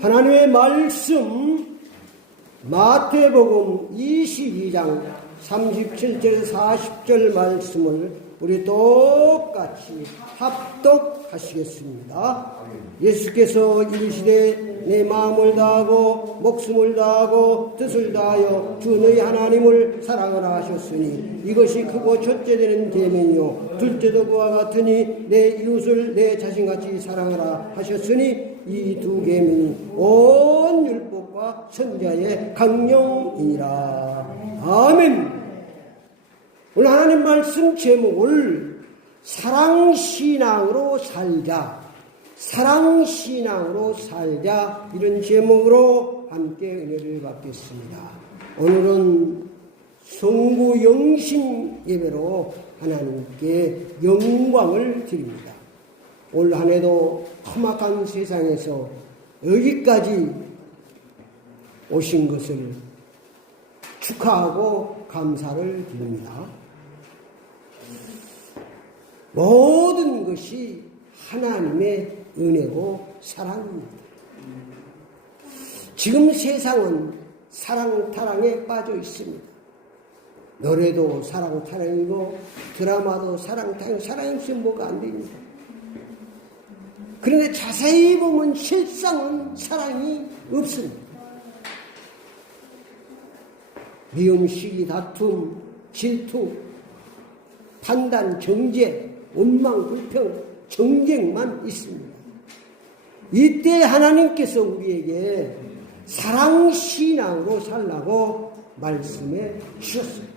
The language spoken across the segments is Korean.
하나님의 말씀 마태복음 22장 37절 40절 말씀을 우리 똑같이 합독하시겠습니다. 예수께서 이르시되 내 마음을 다하고 목숨을 다하고 뜻을 다하여 주 너희 하나님을 사랑하라 하셨으니 이것이 크고 첫째 되는 계명이요 둘째도 그와 같으니 내 이웃을 내 자신같이 사랑하라 하셨으니 이두 계명이 온 율법과 선자의 강령이니라 아멘 오늘 하나님 말씀 제목을 사랑신앙으로 살자 사랑신앙으로 살자 이런 제목으로 함께 은혜를 받겠습니다. 오늘은 성구 영신 예배로 하나님께 영광을 드립니다. 올 한 해도 험악한 세상에서 여기까지 오신 것을 축하하고 감사를 드립니다. 모든 것이 하나님의 은혜고 사랑입니다. 지금 세상은 사랑 타랑에 빠져 있습니다. 노래도 사랑 타랑이고 드라마도 사랑 타랑 사랑이 없으면 뭐가 안 됩니다. 그런데 자세히 보면 실상은 사랑이 없습니다. 미움, 시기, 다툼, 질투, 판단, 정죄, 원망, 불평, 정쟁만 있습니다. 이때 하나님께서 우리에게 사랑 신앙으로 살라고 말씀해 주셨습니다.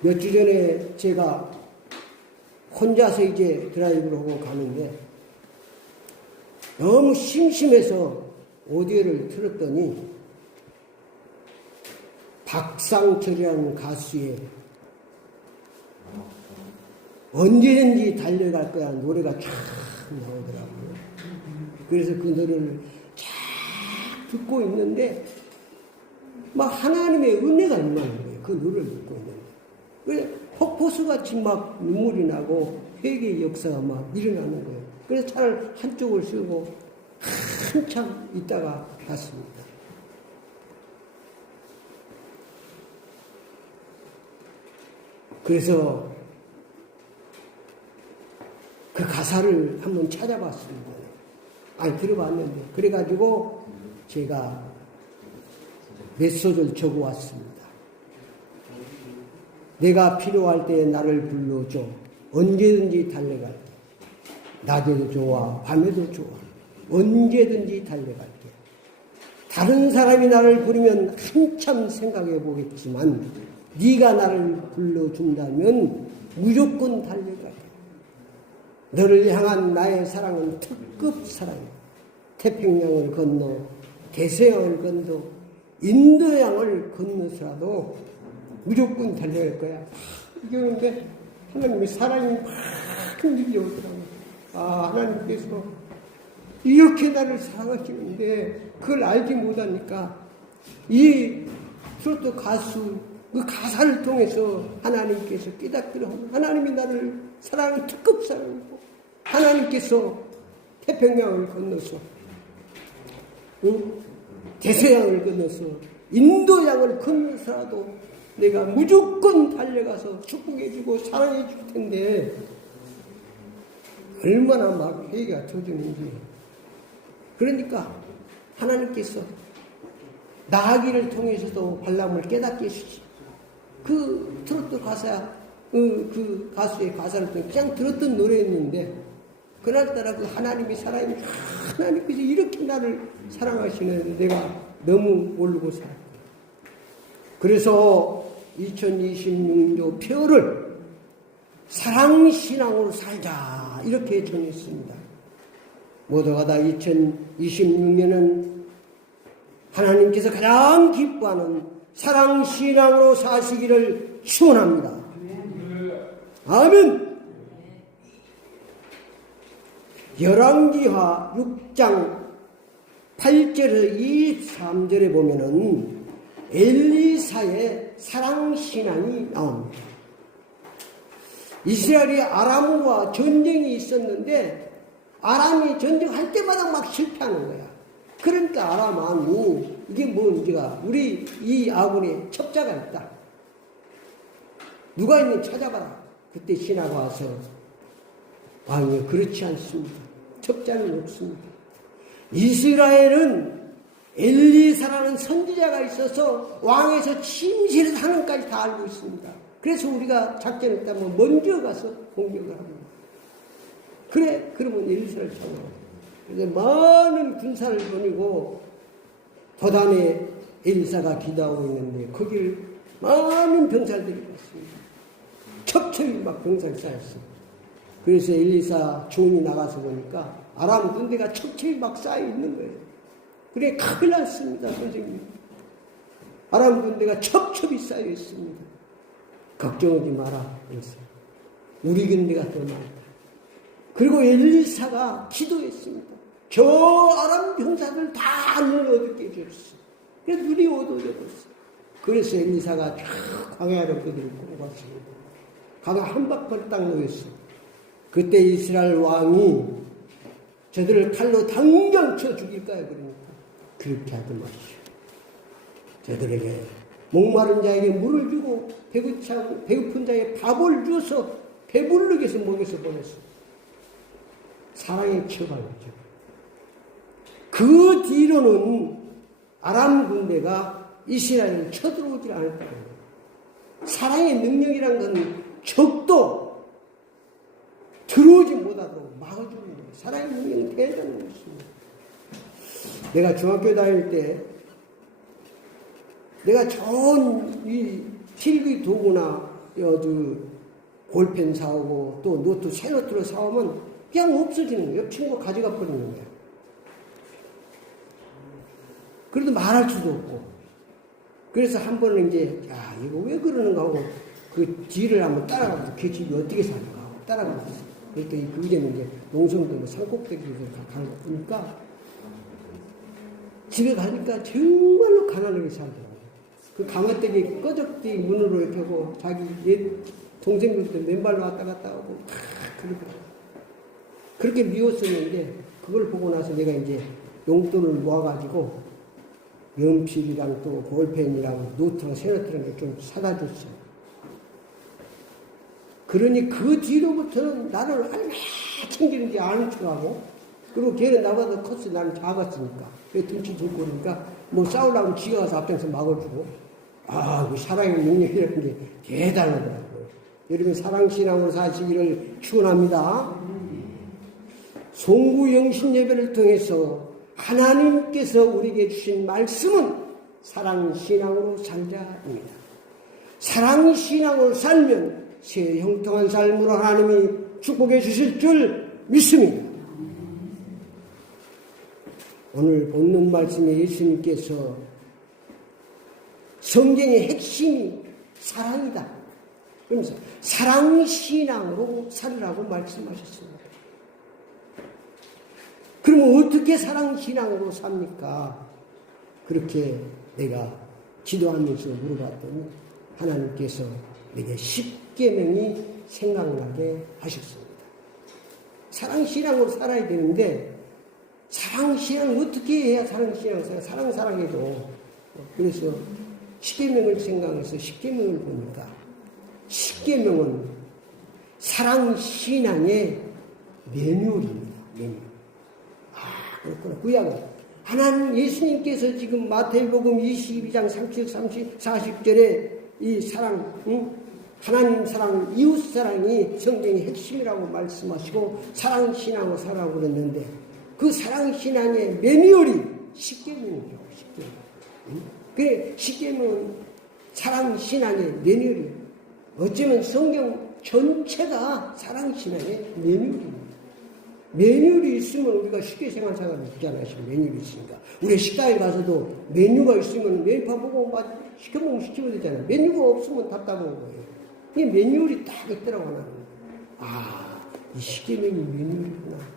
몇주 전에 제가 혼자서 이제 드라이브를 하고 가는데 너무 심심해서 오디오를 틀었더니 박상철이라는 가수의 언제든지 달려갈 거야 노래가 쫙 나오더라고요. 그래서 그 노래를 쫙 듣고 있는데 막 하나님의 은혜가 임하는 거예요. 그 노래를 듣고 있는데. 그래 폭포수같이 막 눈물이 나고 회개의 역사가 막 일어나는 거예요. 그래서 차를 한쪽을 쓰고 한참 있다가 갔습니다. 그래서 그 가사를 한번 찾아봤습니다. 아니, 들어봤는데. 그래가지고 제가 몇 소절 적어 왔습니다. 내가 필요할 때 나를 불러줘. 언제든지 달려갈게. 낮에도 좋아, 밤에도 좋아. 언제든지 달려갈게. 다른 사람이 나를 부르면 한참 생각해 보겠지만, 네가 나를 불러준다면 무조건 달려갈게. 너를 향한 나의 사랑은 특급 사랑이야. 태평양을 건너 대서양을 건너 인도양을 건너서라도 무조건 달려갈 거야. 이러는데 하나님의 사랑이 막 밀려오더라고요. 아 하나님께서 이렇게 나를 사랑하시는데 그걸 알지 못하니까 이 트로트 가수 그 가사를 통해서 하나님께서 깨닫기로 하면 하나님이 나를 사랑을 특급 사랑이고 하나님께서 태평양을 건너서 응? 대서양을 건너서 인도양을 건너서라도 내가 무조건 달려가서 축복해주고 사랑해줄 텐데 얼마나 막 회개가 젖었는지 그러니까 하나님께서 나아기를 통해서도 발람을 깨닫게 해주지 그 트로트 가사 그, 그 가수의 가사를 통해 그냥 들었던 노래였는데 그날따라 그 하나님이 사랑이 하나님께서 이렇게 나를 사랑하시는 내가 너무 모르고 살았다. 그래서 2026년 표를 사랑신앙으로 살자 이렇게 정했습니다. 모두가 다 2026년은 하나님께서 가장 기뻐하는 사랑신앙으로 사시기를 축원합니다. 아멘. 열왕기하 6장 8절에서 23절에 보면은 엘리사의 사랑신앙이 나옵니다. 이스라엘이 아람과 전쟁이 있었는데 아람이 전쟁할 때마다 막 실패하는 거야. 그러니까 아람 왕이 이게 뭔지가 우리 이 아군에 첩자가 있다. 누가 있는 찾아봐라. 그때 신하가 와서 왕이 그렇지 않습니다. 첩자는 없습니다. 이스라엘은 엘리사라는 선지자가 있어서 왕에서 침실을 하는까지 다 알고 있습니다. 그래서 우리가 작전을 짜면 먼저 가서 공격을 합니다. 그래, 그러면 엘리사를 잡아요. 그래서 많은 군사를 보내고 도단에 엘리사가 기도하고 있는데 거기를 많은 병사들이 왔습니다. 첩첩이 막 병사를 쌓였습니다. 그래서 엘리사 조언이 나가서 보니까 아람 군대가 첩첩이 막 쌓여 있는 거예요. 그래 큰일 났습니다, 선생님. 아람 군대가 첩첩이 쌓여 있습니다. 걱정하지 마라. 그랬어요. 우리 군대가 더 많다. 그리고 엘리사가 기도했습니다. 저 아람 병사들 다 눈을 어둡게 해줬어. 그래서 눈이 어두워졌어. 그래서 엘리사가 그들을 끌고 갔습니다. 가가 한 바퀴 딱 놓였어. 그때 이스라엘 왕이 저들을 칼로 당장 쳐 죽일까요? 그러니까 그렇게 하지 마시오. 저들에게 목마른 자에게 물을 주고 배고차, 배고픈 자에게 밥을 주어서 배부르게 해서 먹여서 보냈어. 사랑의 처방이죠. 그 뒤로는 아람 군대가 이스라엘을 쳐들어오지 않았다는. 사랑의 능력이란 건 적도 들어오지 못하도록 막아주는 거예요. 사랑의 능력은 대단한 것입니다. 내가 중학교 다닐 때 내가 좋은 이 필기 도구나 여주 볼펜 사오고 또 노트 새 노트를 사오면 그냥 없어지는 거예요. 친구가 가져가 버리는 거예요. 그래도 말할 수도 없고. 그래서 한 번은 이제, 야, 이거 왜 그러는가 하고 그 뒤를 한번 따라가면서 그 집이 어떻게 사는가 하고 따라가면서. 그랬더니 그게는 이제 농성도 뭐 산꼭대기에서 가는 거 보니까 집에 가니까 정말로 가난하게 살더라고요. 그 강화댁이 꺼적지 문으로 이렇게 하고 자기 옛 동생들도 맨발로 왔다 갔다 하고 다 그러더라고요. 그렇게 미웠었는데 그걸 보고 나서 내가 이제 용돈을 모아가지고 연필이랑 또 볼펜이랑 노트랑 새노트랑 좀 사다 줬어요. 그러니 그 뒤로부터는 나를 얼마나 챙기는지 아는 척하고 그리고 걔는 나보다 컸어 나는 작았으니까 그 등치 그러니까 뭐 싸우려면 지가 가서 앞장서 막아주고 아 그 사랑의 능력이라는 게 대단하더라고요. 여러분 사랑신앙으로 사시기를 축원합니다. 송구영신 예배를 통해서 하나님께서 우리에게 주신 말씀은 사랑신앙으로 살자입니다. 사랑신앙으로 살면 새 형통한 삶으로 하나님이 축복해 주실 줄 믿습니다. 오늘 본문 말씀에 예수님께서 성경의 핵심이 사랑이다. 그러면서 사랑신앙으로 살으라고 말씀하셨습니다. 그러면 어떻게 사랑신앙으로 삽니까? 그렇게 내가 기도하면서 물어봤더니 하나님께서 내게 십계명이 생각나게 하셨습니다. 사랑신앙으로 살아야 되는데 사랑신앙 어떻게 해야 사랑신앙? 사랑 사랑해도 그래서 십계명을 생각해서 십계명을 보니까 십계명은 사랑신앙의 매뉴얼입니다. 매뉴얼. 아 그렇구나. 구약은 하나님 예수님께서 지금 마태복음 22장 30, 30, 40절에 이 사랑, 응? 하나님 사랑, 이웃 사랑이 성경의 핵심이라고 말씀하시고 사랑 신앙으로 살아고 그랬는데 그 사랑 신앙의 매뉴얼이 십계명이죠. 십계명. 응? 그래 십계명은 사랑 신앙의 매뉴얼이에요. 어쩌면 성경 전체가 사랑 신앙의 매뉴얼입니다. 메뉴가 있으면 우리가 쉽게 생활 사람이 되잖아요. 메뉴가 있으니까. 우리 식당에 가서도 메뉴가 있으면 메뉴판 보고 막 시켜먹으면 시키면 되잖아요. 메뉴가 없으면 답답한 거예요. 이 메뉴얼이 딱 있더라고, 나는. 아, 이 십계명이 메뉴얼이구나.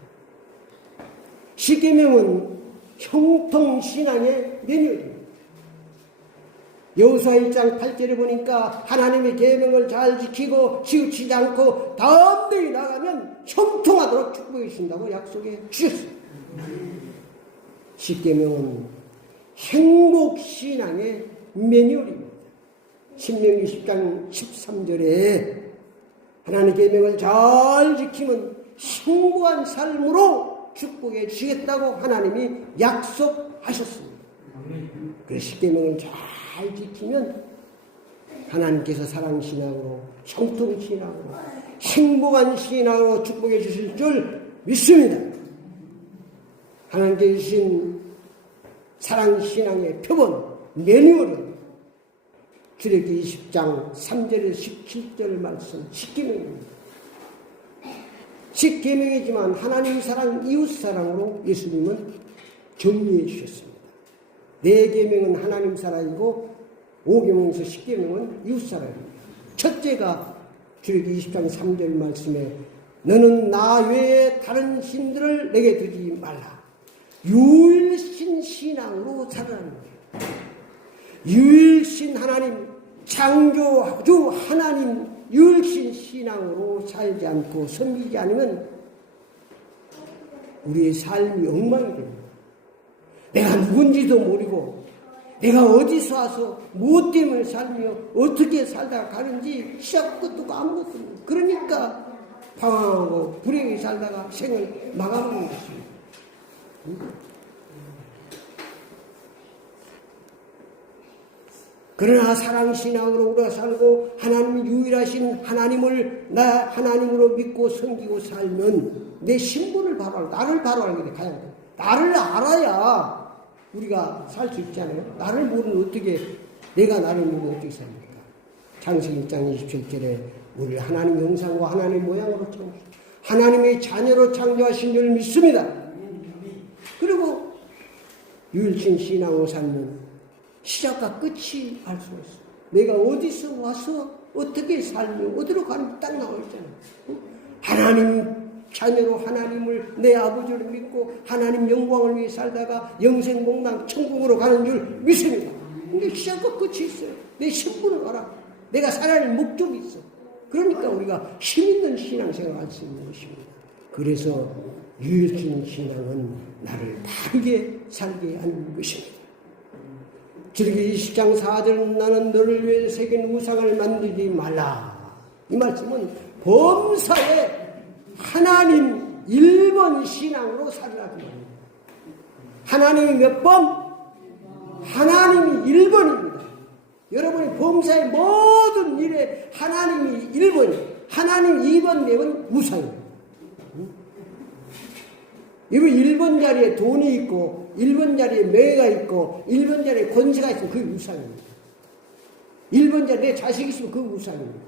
십계명은 형통신앙의 메뉴얼입니다. 여호수아 1장 8절에 보니까 하나님의 계명을 잘 지키고 치우치지 않고 다음 대에 나가면 형통하도록 축복해 주신다고 약속해 주셨어요. 십계명은 행복신앙의 매뉴얼입니다. 신명기 10장 13절에 하나님의 계명을 잘 지키면 행복한 삶으로 축복해 주겠다고 하나님이 약속하셨습니다. 그 십계명을 잘 지키면 하나님께서 사랑 신앙으로 형통 신앙으로 행복한 신앙으로 축복해 주실 줄 믿습니다. 하나님께 주신 사랑 신앙의 표본 매뉴얼은 출애기 20장 3절에서 17절 말씀 10계명입니다. 10계명이지만 하나님 사랑 이웃 사랑으로 예수님은 정리해 주셨습니다. 네 계명은 하나님 사랑이고 5계명에서 10계명은 이웃 사랑입니다. 첫째가 출애기 20장 3절 말씀에 너는 나 외에 다른 신들을 내게 두지 말라. 유일신 신앙으로 살아가는 거예요. 유일신 하나님, 창조주 하나님, 유일신 신앙으로 살지 않고 섬기지 않으면 우리의 삶이 엉망이 됩니다. 내가 누군지도 모르고 내가 어디서 와서 무엇 때문에 살며 어떻게 살다가 가는지 시작 끝도 아무것도 모르고 그러니까 방황하고 불행히 살다가 생을 마감하는 것입니다. 그러나 사랑신앙으로 우리가 살고 하나님이 유일하신 하나님을 나 하나님으로 믿고 섬기고 살면 내 신분을 바로 나를 바로 알게 돼 가야 돼. 나를 알아야 우리가 살 수 있잖아요. 나를 모르면 어떻게 내가 나를 모르면 어떻게 삽니까? 창세기 1장 27절에 우리를 하나님 영상과 하나님 모양으로 창조 하나님의 자녀로 창조하신 줄 믿습니다. 그리고 유일신 신앙으로 살면 시작과 끝이 알 수가 있어. 내가 어디서 와서 어떻게 살며 어디로 가는지 딱 나와 있잖아. 어? 하나님 자녀로 하나님을 내 아버지를 믿고 하나님 영광을 위해 살다가 영생복랑 천국으로 가는 줄 믿습니다. 근데 시작과 끝이 있어요. 내 신분을 알아. 내가 살아야 할 목적이 있어. 그러니까 우리가 힘 있는 신앙생활을 할 수 있는 것입니다. 그래서 유일신 신앙은 나를 바르게 살게 하는 것입니다. 주르기 20장 4절 나는 너를 위해 새긴 우상을 만들지 말라. 이 말씀은 범사에 하나님 1번 신앙으로 살라는 겁니다. 하나님이 몇 번? 하나님이 1번입니다. 여러분이 범사의 모든 일에 하나님이 1번이에요. 하나님 2번 되면 우상입니다. 이거 1번 자리에 돈이 있고, 1번 자리에 명예가 있고, 1번 자리에 권세가 있으면 그게 우상입니다. 1번 자리에 자식이 있으면 그게 우상입니다.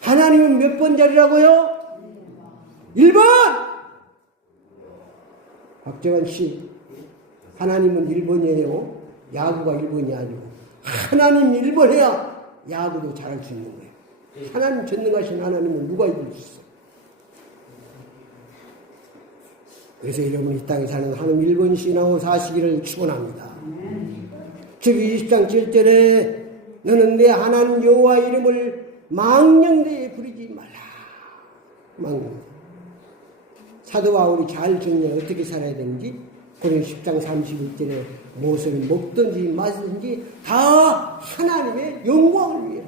하나님은 몇 번 자리라고요? 1번! 박정환 씨, 하나님은 1번이에요. 야구가 1번이 아니고. 하나님 1번 해야 야구도 잘할 수 있는 거예요. 하나님 전능하신 하나님은 누가 이길 수 있어? 그래서 여러분이 이 땅에 사는 하나님 일본 신앙으로 사시기를 축원합니다. 즉 20장 7절에 너는 내 하나님 여호와 이름을 망령되이 부리지 말라. 망령. 사도 바울이 잘 정리해 어떻게 살아야 되는지 고린 10장 31절에 무엇을 먹든지 마시든지 다 하나님의 영광을 위해.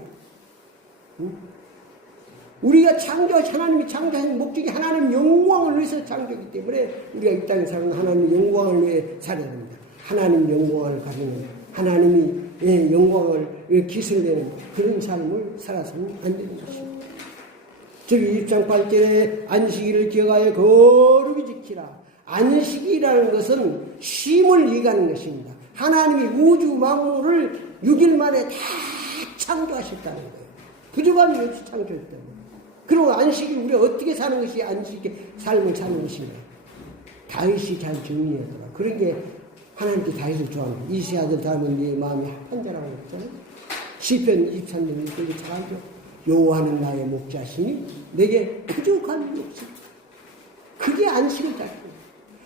우리가 창조하신 하나님이 창조하신 목적이 하나님 영광을 위해서 창조하기 때문에 우리가 이 땅에 사는 하나님 영광을 위해 살아야 됩니다. 하나님 영광을 가지는 하나님이 예, 영광을 기술되는 그런 삶을 살아서는 안 되는 것입니다. 즉 2장 8절에 안식일을 기억하여 거룩히 지키라. 안식이라는 것은 쉼을 얘기하는 것입니다. 하나님이 우주 만물을 6일 만에 다 창조하셨다는 거예요. 부족함이 없이 창조했다는 거예요. 그리고 안식이 우리가 어떻게 사는 것이 안식의 삶을 사는 것인가. 다윗이 잘 정리하더라. 그런 게 하나님께 다윗을 좋아합니다. 이세 아들 닮은 네 마음이 한자라고 했잖아요. 시편 23년 읽고 잘 알죠. 여호와는 나의 목자시니 내게 부족함이 없습니다. 그게 안식을 잘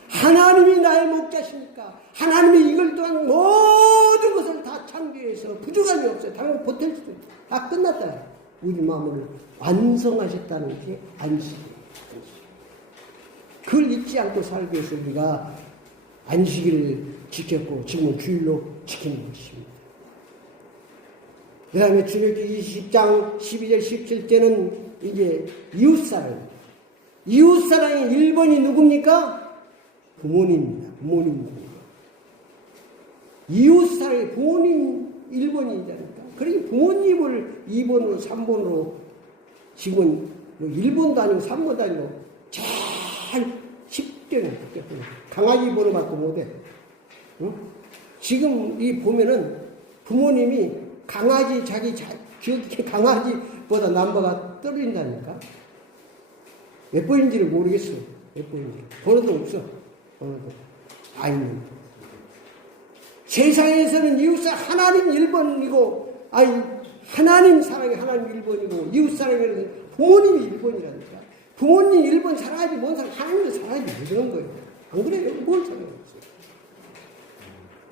하나님이 나의 목자시니까 하나님이 이걸 또한 모든 것을 다 창조해서 부족함이 없어요. 당연히 버틸 수도 있다. 다 끝났다. 우리 마음을 완성하셨다는 게 안식이에요. 그걸 잊지 않고 살기 위해서 우리가 안식일을 지켰고 지금은 주일로 지키는 것입니다. 그 다음에 출애굽기 20장 12절 17절은 이제 이웃사랑 이웃사랑의 1번이 누굽니까? 부모님입니다. 부모님입니다. 이웃사랑의 부모님 1번이니까 그러니 부모님을 2번으로 3번으로 지금 뭐 1번도 아니고 3번도 아니고 잘 10대는 강아지 번호 갖고 못해. 응? 지금 이 보면은 부모님이 강아지 자기 자, 기억해 강아지보다 남바가 떨어진다니까. 몇 번인지를 모르겠어. 몇 번인지. 번호도 없어. 번호도. 다 있는. 세상에서는 이웃사 하나님 1번이고, 아니, 하나님 사랑이 하나님 1번이고, 이웃 사랑에는 부모님이 1번이라니까. 부모님 1번 사랑하지 뭔 사랑, 하나님도 사랑하지 못하는 거예요. 안 그래요? 뭘 사랑하겠어요?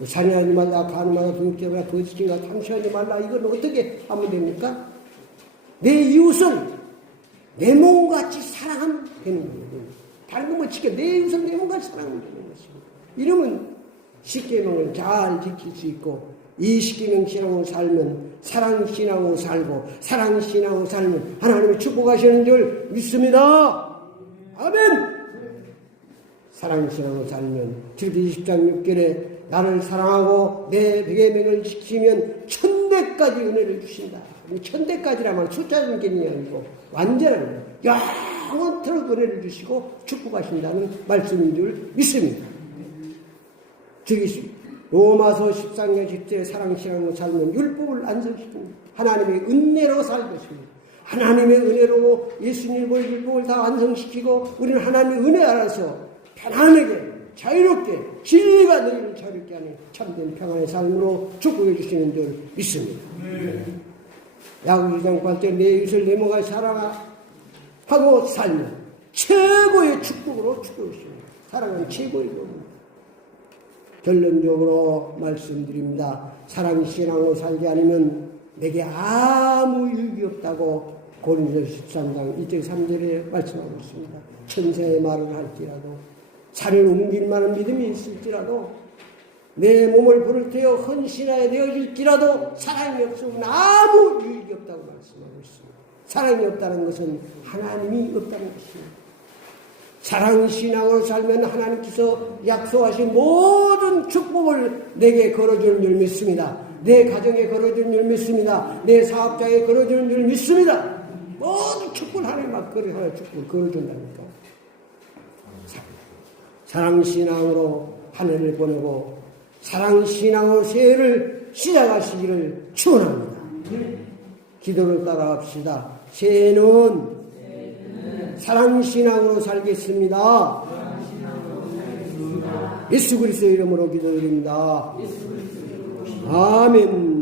사냥하지 말라, 가늠하라, 도둑질하라, 거짓말라, 탐시하지 말라. 이건 어떻게 하면 됩니까? 내 이웃을 내 몸같이 사랑하면 되는 거예요. 다른 것만 지켜 내 이웃을 내 몸같이 사랑하면 되는 것입니다. 이러면 십계명을 잘 지킬 수 있고 이 십계명 신앙으로 살면 사랑 신앙으로 살고 사랑 신앙으로 살면 하나님의 축복하시는 줄 믿습니다. 아멘. 사랑 신앙으로 살면 주기 20장 6절에 나를 사랑하고 내 계명을 지키면 천대까지 은혜를 주신다. 천대까지라면 숫자적인 개념이 아니고 완전한 영원토록 은혜를 주시고 축복하신다는 말씀인 줄 믿습니다. 저기 로마서 13장 10절에 사랑신앙으로 살면 율법을 안성시킵니다. 하나님의 은혜로 살 것입니다. 하나님의 은혜로 예수님 의 율법을 다 완성시키고 우리는 하나님의 은혜 알아서 편안하게 자유롭게 진리가 너희를 자유롭게 하는 참된 평안의 삶으로 축복해 주시는 줄 믿습니다. 야구 2장 8절 내 이웃을 내 몸과 사랑하고 살면 최고의 축복으로 축복해 주십니다. 사랑은 최고의 법입니다. 결론적으로 말씀드립니다. 사랑 신앙으로 살지 않으면 내게 아무 유익이 없다고 고린도서 13장 1절 3절에 말씀하고 있습니다. 천사의 말을 할지라도 산을 옮길 만한 믿음이 있을지라도 내 몸을 부를 테어 헌신하여 되어질지라도 사랑이 없으면 아무 유익이 없다고 말씀하고 있습니다. 사랑이 없다는 것은 하나님이 없다는 것입니다. 사랑 신앙으로 살면 하나님께서 약속하신 모든 축복을 내게 걸어주는 줄 믿습니다. 내 가정에 걸어주는 줄 믿습니다. 내 사업장에 걸어주는 줄 믿습니다. 모든 축복을 하나님 막 걸어 하나 축복을 걸어준다니까. 사랑 신앙으로 하늘을 보내고 사랑 신앙으로 새해를 시작하시기를 축원합니다. 기도를 따라 합시다. 새해는 사랑 신앙으로 살겠습니다. 예수 그리스도 이름으로 기도드립니다. 아멘.